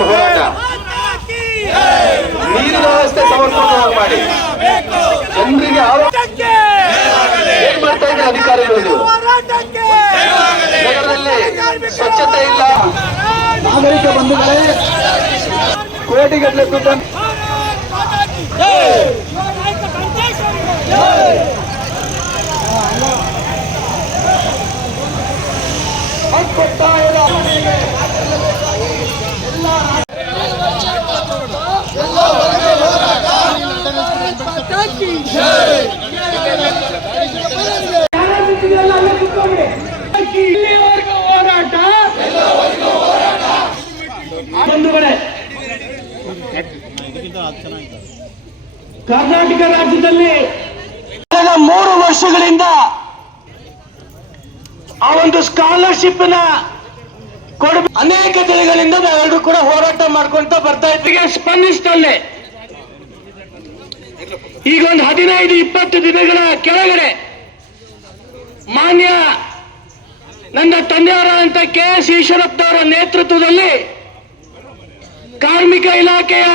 ಹೋರಾಟ. ನೀರಿನ ವ್ಯವಸ್ಥೆ ಸಮರ್ಪಕವಾಗಿ ಮಾಡಿ. ಜನರಿಗೆ ಏನ್ ಮಾಡ್ತಾ ಇದ್ದಾರೆ ಅಧಿಕಾರಿಗಳು? ನಗರದಲ್ಲಿ ಸ್ವಚ್ಛತೆ ಇಲ್ಲ. ನಾಗರಿಕ ಬಂಧುಗಳೇ ಕೋಟಿಗಟ್ಟಲೆ ದುಡ್ಡನ್ನು ಹೋರಾಟ ಕರ್ನಾಟಕ ರಾಜ್ಯದಲ್ಲಿ ಕಳೆದ ಮೂರು ವರ್ಷಗಳಿಂದ ಆ ಒಂದು ಸ್ಕಾಲರ್ಶಿಪ್ನ ಕೊಡ ಅನೇಕ ದಿನಗಳಿಂದ ನಾವೆಲ್ಲರೂ ಕೂಡ ಹೋರಾಟ ಮಾಡ್ಕೊಂತ ಬರ್ತಾ ಇದ್ದೀವಿ. ಸ್ಪಂದಿಸ್ತಲ್ಲೇ ಈಗ ಒಂದು ಹದಿನೈದು, ಇಪ್ಪತ್ತು ದಿನಗಳ ಕೆಳಗಡೆ ಮಾನ್ಯ ನನ್ನ ತಂದೆಯವರಾದಂಥ ಕೆ ಎಸ್ ಈಶ್ವರಪ್ಪನವರ ನೇತೃತ್ವದಲ್ಲಿ ಕಾರ್ಮಿಕ ಇಲಾಖೆಯ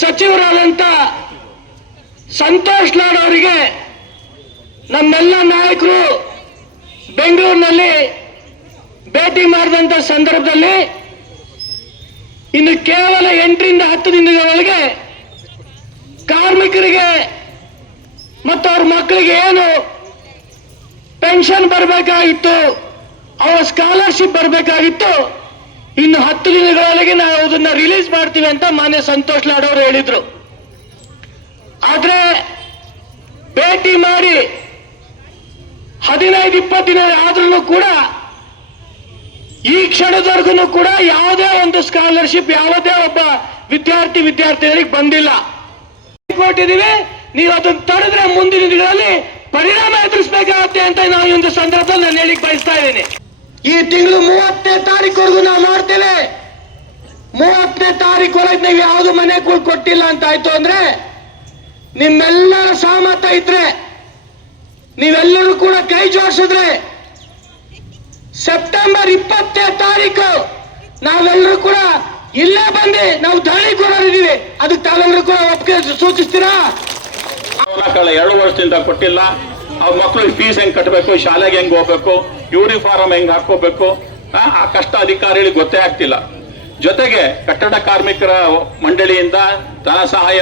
ಸಚಿವರಾದಂತ ಸಂತೋಷ್ ಲಾಡ್ ಅವರಿಗೆ ನಮ್ಮೆಲ್ಲ ನಾಯಕರು ಬೆಂಗಳೂರಿನಲ್ಲಿ ಭೇಟಿ ಮಾಡಿದಂತ ಸಂದರ್ಭದಲ್ಲಿ ಇನ್ನು ಕೇವಲ ಎಂಟರಿಂದ ಹತ್ತು ದಿನಗಳೊಳಗೆ ಕಾರ್ಮಿಕರಿಗೆ ಮತ್ತು ಅವ್ರ ಮಕ್ಕಳಿಗೆ ಏನು ಪೆನ್ಷನ್ ಬರಬೇಕಾಗಿತ್ತು, ಅವರ ಸ್ಕಾಲರ್ಶಿಪ್ ಬರಬೇಕಾಗಿತ್ತು, ಇನ್ನು ಹತ್ತು ದಿನಗಳೊಳಗೆ ನಾವು ಅದನ್ನ ರಿಲೀಸ್ ಮಾಡ್ತೀವಿ ಅಂತ ಮಾನ್ಯ ಸಂತೋಷ್ ಲಾಡ್ ಅವರು ಹೇಳಿದ್ರು. ಆದ್ರೆ ಭೇಟಿ ಮಾಡಿ ಹದಿನೈದು, ಇಪ್ಪತ್ತು ದಿನ ಆದ್ರೂ ಕೂಡ ಈ ಕ್ಷಣದವರೆಗೂ ಕೂಡ ಯಾವುದೇ ಒಂದು ಸ್ಕಾಲರ್ಶಿಪ್ ಯಾವುದೇ ಒಬ್ಬ ವಿದ್ಯಾರ್ಥಿ ವಿದ್ಯಾರ್ಥಿಗಳಿಗೆ ಬಂದಿಲ್ಲ. ಕೊಟ್ಟಿದ್ದೀವಿ ನೀವು ಅದನ್ನ ತಡೆದ್ರೆ ಮುಂದಿನ ದಿನಗಳಲ್ಲಿ ಪರಿಣಾಮ ಎದುರಿಸಬೇಕಾಗತ್ತೆ ಅಂತ ನಾವು ಈ ಒಂದು ಸಂದರ್ಭದಲ್ಲಿ ನಾನು ಹೇಳಿಕ್ ಬಯಸ್ತಾ ಇದ್ದೀನಿ. ಈ ತಿಂಗಳು ಮೂವತ್ತನೇ ತಾರೀಕುವರೆಗೂ ನಾವು ಮಾಡ್ತೇವೆ. ಮೂವತ್ತನೇ ತಾರೀಕು ಒಳಗೆ ನೀವು ಯಾವ್ದು ಮನೆಗಳು ಕೊಟ್ಟಿಲ್ಲ ಅಂತ ಆಯ್ತು ಅಂದ್ರೆ ನಿಮ್ಮೆಲ್ಲರ ಸಹಮತ ಇದ್ರೆ, ನೀವೆಲ್ಲರೂ ಕೂಡ ಕೈ ಜೋಡಿಸಿದ್ರೆ ಸೆಪ್ಟೆಂಬರ್ ಇಪ್ಪತ್ತನೇ ತಾರೀಕು ನಾವೆಲ್ಲರೂ ಕೂಡ ಇಲ್ಲೇ ಬಂದು, ನಾವು ದಾಳಿ ಕೊಡೋರಿದ್ದೀವಿ ಅದಕ್ಕೆ ತಾವೆಲ್ಲರೂ ಕೂಡ ಒಪ್ಪಿಗೆ ಸೂಚಿಸ್ತೀರಾ? ಎರಡು ವರ್ಷದಿಂದ ಕೊಟ್ಟಿಲ್ಲ. ಅವ್ರ ಮಕ್ಕಳು ಫೀಸ್ ಹೆಂಗ್ ಕಟ್ಟಬೇಕು ಶಾಲೆಗೆ ಹೆಂಗ್ ಹೋಗ್ಬೇಕು ಯೂನಿಫಾರ್ಮ್ ಹೆಂಗ್ ಹಾಕೋಬೇಕು ಆ ಕಷ್ಟ ಅಧಿಕಾರಿಗಳಿಗೆ ಗೊತ್ತೇ ಆಗ್ತಿಲ್ಲ. ಜೊತೆಗೆ ಕಟ್ಟಡ ಕಾರ್ಮಿಕರ ಮಂಡಳಿಯಿಂದ ಧನ ಸಹಾಯ,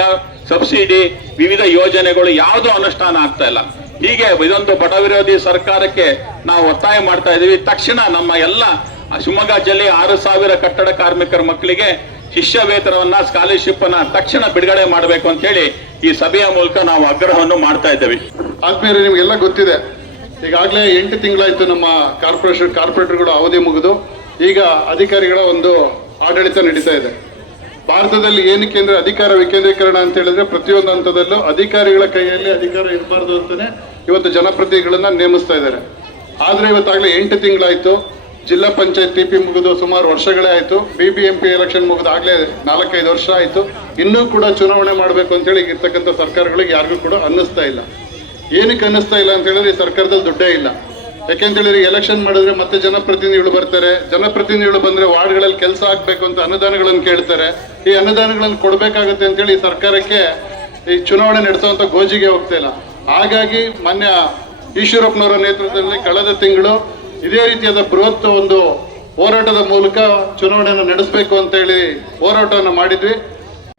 ಸಬ್ಸಿಡಿ, ವಿವಿಧ ಯೋಜನೆಗಳು ಯಾವುದೂ ಅನುಷ್ಠಾನ ಆಗ್ತಾ ಇಲ್ಲ. ಹೀಗೆ ಇದೊಂದು ಬಡ ವಿರೋಧಿ ಸರ್ಕಾರಕ್ಕೆ ನಾವು ಒತ್ತಾಯ ಮಾಡ್ತಾ ಇದೀವಿ. ತಕ್ಷಣ ನಮ್ಮ ಎಲ್ಲ ಶಿವಮೊಗ್ಗ ಜಿಲ್ಲೆ ಆರು ಸಾವಿರ ಕಟ್ಟಡ ಕಾರ್ಮಿಕರ ಮಕ್ಕಳಿಗೆ ಶಿಷ್ಯ ವೇತನವನ್ನ ಸ್ಕಾಲರ್ಶಿಪ್ ಅನ್ನ ತಕ್ಷಣ ಬಿಡುಗಡೆ ಮಾಡಬೇಕು ಅಂತ ಹೇಳಿ ಈ ಸಭೆಯ ಮೂಲಕ ನಾವು ಆಗ್ರಹವನ್ನು ಮಾಡ್ತಾ ಇದ್ದೇವೆ. ಆದ್ಮೇಲೆ ನಿಮಗೆಲ್ಲ ಗೊತ್ತಿದೆ. ಈಗಾಗಲೇ ಎಂಟು ತಿಂಗಳಾಯ್ತು ನಮ್ಮ ಕಾರ್ಪೊರೇಷನ್ ಕಾರ್ಪೊರೇಟರ್ಗಳು ಅವಧಿ ಮುಗಿದು, ಈಗ ಅಧಿಕಾರಿಗಳ ಒಂದು ಆಡಳಿತ ನಡೀತಾ ಇದೆ. ಭಾರತದಲ್ಲಿ ಏನಕ್ಕೆ ಅಂದ್ರೆ ಅಧಿಕಾರ ವಿಕೇಂದ್ರೀಕರಣ ಅಂತ ಹೇಳಿದ್ರೆ ಪ್ರತಿಯೊಂದು ಹಂತದಲ್ಲೂ ಅಧಿಕಾರಿಗಳ ಕೈಯಲ್ಲಿ ಅಧಿಕಾರ ಇರಬಾರ್ದು ಅಂತಾನೆ ಇವತ್ತು ಜನಪ್ರತಿನಿಧಿಗಳನ್ನ ನೇಮಿಸ್ತಾ ಇದ್ದಾರೆ. ಆದ್ರೆ ಇವತ್ತಾಗಲೇ ಎಂಟು ತಿಂಗಳಾಯ್ತು ಜಿಲ್ಲಾ ಪಂಚಾಯತ್ ಟಿ ಪಿ ಮುಗಿದು ಸುಮಾರು ವರ್ಷಗಳೇ ಆಯಿತು. B B M P election ಮುಗಿದಾಗಲೇ ನಾಲ್ಕೈದು ವರ್ಷ ಆಯಿತು. ಇನ್ನೂ ಕೂಡ ಚುನಾವಣೆ ಮಾಡಬೇಕು ಅಂತೇಳಿ ಇರ್ತಕ್ಕಂಥ ಸರ್ಕಾರಗಳಿಗೆ ಯಾರಿಗೂ ಕೂಡ ಅನ್ನಿಸ್ತಾ ಇಲ್ಲ. ಏನಕ್ಕೆ ಅನ್ನಿಸ್ತಾ ಇಲ್ಲ ಅಂತ ಹೇಳಿದ್ರೆ ಈ ಸರ್ಕಾರದಲ್ಲಿ ದುಡ್ಡೇ ಇಲ್ಲ. ಯಾಕೆಂತೇಳಿದ್ರೆ ಎಲೆಕ್ಷನ್ ಮಾಡಿದ್ರೆ ಮತ್ತೆ ಜನಪ್ರತಿನಿಧಿಗಳು ಬರ್ತಾರೆ. ಜನಪ್ರತಿನಿಧಿಗಳು ಬಂದರೆ ವಾರ್ಡ್ಗಳಲ್ಲಿ ಕೆಲಸ ಆಗಬೇಕು ಅಂತ ಅನುದಾನಗಳನ್ನು ಕೇಳ್ತಾರೆ. ಈ ಅನುದಾನಗಳನ್ನು ಕೊಡಬೇಕಾಗುತ್ತೆ ಅಂತೇಳಿ ಈ ಸರ್ಕಾರಕ್ಕೆ ಈ ಚುನಾವಣೆ ನಡೆಸೋವಂಥ ಗೋಜಿಗೆ ಹೋಗ್ತಾ ಇಲ್ಲ. ಹಾಗಾಗಿ ಮಾನ್ಯ ಈಶ್ವರಪ್ಪನವರ ನೇತೃತ್ವದಲ್ಲಿ ಕಳೆದ ತಿಂಗಳು ಇದೇ ರೀತಿಯಾದ ಬೃಹತ್ ಒಂದು ಹೋರಾಟದ ಮೂಲಕ ಚುನಾವಣೆಯನ್ನು ನಡೆಸಬೇಕು ಅಂತ ಹೇಳಿ ಹೋರಾಟವನ್ನು ಮಾಡಿದ್ವಿ.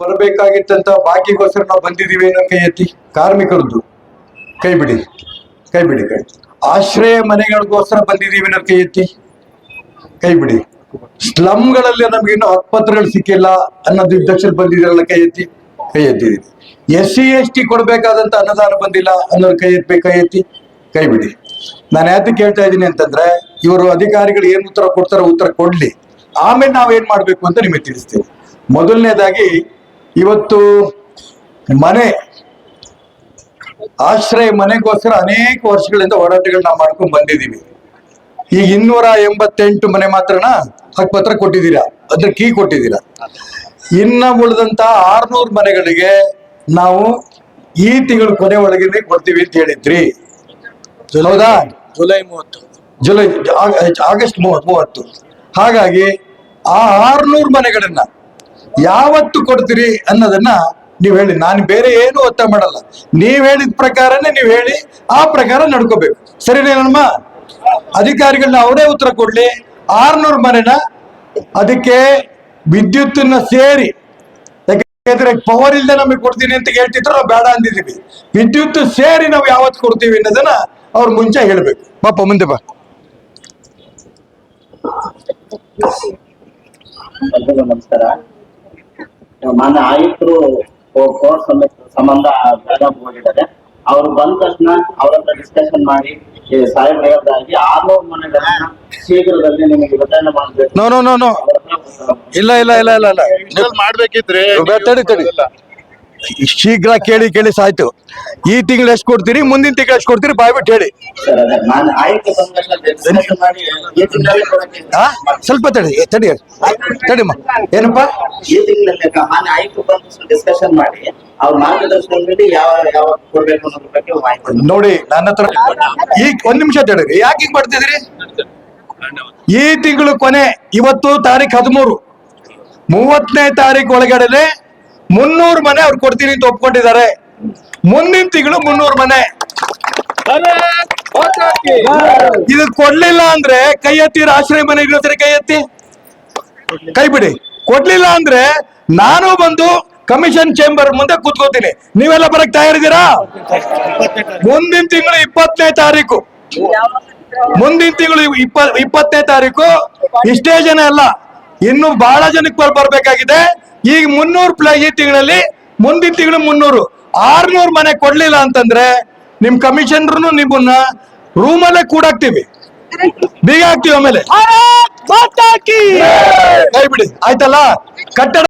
ಬರಬೇಕಾಗಿತ್ತಂತ ಬಾಕಿಗೋಸ್ಕರ ನಾವು ಬಂದಿದ್ದೀವಿ ಅನ್ನೋ ಕೈ ಎತ್ತಿ ಕಾರ್ಮಿಕರದ್ದು. ಕೈ ಬಿಡಿ ಕೈ ಬಿಡಿ, ಕೈ ಆಶ್ರಯ ಮನೆಗಳಿಗೋಸ್ಕರ ಬಂದಿದ್ದೀವಿ ಅನ್ನೋ ಕೈ ಎತ್ತಿ ಕೈ ಬಿಡಿ. ಸ್ಲಮ್ಗಳಲ್ಲಿ ನಮ್ಗೆ ಇನ್ನೂ ಹಕ್ಪತ್ರಗಳು ಸಿಕ್ಕಿಲ್ಲ ಅನ್ನೋದು ಇದ್ದಕ್ಷರ ಬಂದಿದ್ರಲ್ಲ ಕೈ ಎತ್ತಿ ಕೈ ಎತ್ತಿದ್ದೀವಿ. ಎಸ್ ಸಿ, ಎಸ್ ಟಿ ಕೊಡ್ಬೇಕಾದಂತ ಅನುದಾನ ಬಂದಿಲ್ಲ ಅನ್ನೋದು ಕೈ ಎತ್ತಿ ಕೈ ಎತ್ತಿ ಕೈ ಬಿಡಿ. ನಾನು ಯಾಕೆ ಕೇಳ್ತಾ ಇದ್ದೀನಿ ಅಂತಂದ್ರೆ, ಇವರು ಅಧಿಕಾರಿಗಳು ಏನ್ ಉತ್ತರ ಕೊಡ್ತಾರೋ ಉತ್ತರ ಕೊಡ್ಲಿ. ಆಮೇಲೆ ನಾವ್ ಏನ್ ಮಾಡ್ಬೇಕು ಅಂತ ನಿಮಗೆ ತಿಳಿಸ್ತೀವಿ ಮೊದಲನೇದಾಗಿ, ಇವತ್ತು ಮನೆ, ಆಶ್ರಯ ಮನೆಗೋಸ್ಕರ ಅನೇಕ ವರ್ಷಗಳಿಂದ ಹೋರಾಟಗಳನ್ನ ಮಾಡ್ಕೊಂಡು ಬಂದಿದ್ದೀವಿ. ಈಗ ಇನ್ನೂರ ಎಂಬತ್ತೆಂಟು ಮನೆ ಮಾತ್ರನ ಹಕ್ಕುಪತ್ರ ಕೊಟ್ಟಿದ್ದೀರಾ? ಅದ್ರ ಕೀ ಕೊಟ್ಟಿದ್ದೀರಾ? ಇನ್ನ ಉಳಿದಂತ ಆರ್ನೂರು ಮನೆಗಳಿಗೆ ನಾವು ಈ ತಿಂಗಳ ಕೊನೆ ಒಳಗೆ ಕೊಡ್ತೀವಿ ಅಂತ ಹೇಳಿದ್ರಿ. ಹೌದಾ? ಜುಲೈ ಮೂವತ್ತು. ಜುಲೈ ಆಗ- ಆಗಸ್ಟ್ ಮೂವತ್ತು ಮೂವತ್ತು. ಹಾಗಾಗಿ ಆ ಆರ್ನೂರು ಮನೆಗಳನ್ನ ಯಾವತ್ತು ಕೊಡ್ತೀರಿ ಅನ್ನೋದನ್ನ ನೀವು ಹೇಳಿ. ನಾನು ಬೇರೆ ಏನು ಒತ್ತ ಮಾಡಲ್ಲ. ನೀವು ಹೇಳಿದ ಪ್ರಕಾರನೇ ನೀವು ಹೇಳಿ ಆ ಪ್ರಕಾರ ನಡ್ಕೋಬೇಕು. ಸರಿನೇನಮ್ಮ ಅಧಿಕಾರಿಗಳನ್ನ ಅವರೇ ಉತ್ತರ ಕೊಡ್ಲಿ. ಆರ್ನೂರು ಮನೆನ ಅದಕ್ಕೆ ವಿದ್ಯುತ್ತನ್ನ ಸೇರಿ ಯಾಕಂದ್ರೆ ಪವರ್ ಇಲ್ಲದೆ ನಮಗೆ ಕೊಡ್ತೀನಿ ಅಂತ ಹೇಳ್ತಿದ್ರು ನಾವು ಬೇಡ ಅಂದಿದ್ದೀವಿ ವಿದ್ಯುತ್ ಸೇರಿ ನಾವು ಯಾವತ್ತು ಕೊಡ್ತೀವಿ ಅನ್ನೋದನ್ನ ಅವ್ರು ಮುಂಚೆ ಹೇಳ್ಬೇಕು. ಪಾಪ ಮುಂದೆ ಬಾ. ಎಲ್ರಿಗೂ ನಮಸ್ಕಾರ. ಮಾನ್ಯ ಆಯುಕ್ತರು ಕೋರ್ಟ್ ಸಮೇತ ಸಂಬಂಧ ಬೆಳಗಾಂ ಹೋಗಿದ್ದಾರೆ. ಅವ್ರು ಬಂದ ತಕ್ಷಣ ಅವ್ರ ಹತ್ರ ಡಿಸ್ಕಷನ್ ಮಾಡಿ ಈ ಸಾಹೇಬ್ರು ಹೇಳ್ದಾಗಿ ಆರ್ನೂರು ಮನೆಗಳನ್ನ ಶೀಘ್ರದಲ್ಲಿ ನಿಮಗೆ ವಿತರಣೆ ಮಾಡಬೇಕು. ನೋ ನೋ ನೋ ನೋ ಇಲ್ಲ ಇಲ್ಲ ಇಲ್ಲ ಇಲ್ಲ ಇಲ್ಲ. ಮಾಡ್ಬೇಕಿದ್ರೆ ತಡಿ, ತಡಿ. ಶೀಘ್ರ ಕೇಳಿ ಕೇಳಿ ಸಾಯ್ತು. ಈ ತಿಂಗಳು ಎಷ್ಟು ಕೊಡ್ತೀರಿ? ಮುಂದಿನ ತಿಂಗಳು ಎಷ್ಟು ಕೊಡ್ತೀರಿ? ಬಾಯ್ಬಿಟ್ಟು ಹೇಳಿ. ಸ್ವಲ್ಪ ತಡಿ ತಡಿ ತಡಿಮ್ಮ ಏನಪ್ಪ? ನೀಡಿ ನನ್ನ ಹತ್ರ ಈ ಒಂದ್ ನಿಮಿಷ ತಡೀರಿ ಯಾಕೆ ಹಿಂಗ್ ಮಾಡ್ತಿದ್ರಿ ಈ ತಿಂಗಳು ಕೊನೆ ಇವತ್ತು ತಾರೀಖ್ ಹದಿಮೂರು. ಮೂವತ್ತನೇ ತಾರೀಕು ಒಳಗಡೆ ಮುನ್ನೂರು ಮನೆ ಅವ್ರು ಕೊಡ್ತೀನಿ ಅಂತ ಒಪ್ಕೊಂಡಿದ್ದಾರೆ. ಮುಂದಿನ ತಿಂಗಳು ಮುನ್ನೂರು ಮನೆ. ಇದು ಕೊಡ್ಲಿಲ್ಲ ಅಂದ್ರೆ ಕೈ ಎತ್ತಿ ಆಶ್ರಯ ಮನೆ ಇನ್ನೊಂದ್ಸರಿ ಕೈ ಎತ್ತಿ? ಕೈ ಬಿಡಿ. ಕೊಡ್ಲಿಲ್ಲ ಅಂದ್ರೆ ನಾನು ಬಂದು ಕಮಿಷನ್ ಚೇಂಬರ್ ಮುಂದೆ ಕೂತ್ಕೋತೀನಿ. ನೀವೆಲ್ಲ ಬರಕ್ ತಯಾರಿದ್ದೀರಾ? ಮುಂದಿನ ತಿಂಗಳು ಇಪ್ಪತ್ತನೇ ತಾರೀಕು. ಮುಂದಿನ ತಿಂಗಳು ಇಪ್ಪ, ಇಪ್ಪತ್ತನೇ ತಾರೀಕು. ಇಷ್ಟೇ ಜನ ಅಲ್ಲ, ಇನ್ನು ಬಹಳ ಜನಕ್ಕೆ ಬರ್, ಬರ್ಬೇಕಾಗಿದೆ. ಈಗ ಮುನ್ನೂರು ಪ್ಲ ಈ ತಿಂಗಳಲ್ಲಿ ಮುಂದಿನ ತಿಂಗಳು ಮುನ್ನೂರು. ಆರ್ನೂರು ಮನೆ ಕೊಡ್ಲಿಲ್ಲ ಅಂತಂದ್ರೆ ನಿಮ್ ಕಮಿಷನರ್ನು ನಿಮ್ಮನ್ನ ರೂಮಲ್ಲೇ ಕೂಡಾಕ್ತಿವಿ. ಬೀಗ ಹಾಕ್ತಿವಿ ಆಮೇಲೆ. ಕೈ ಬಿಡಿ. ಆಯ್ತಲ್ಲ? ಕಟ್ಟಡ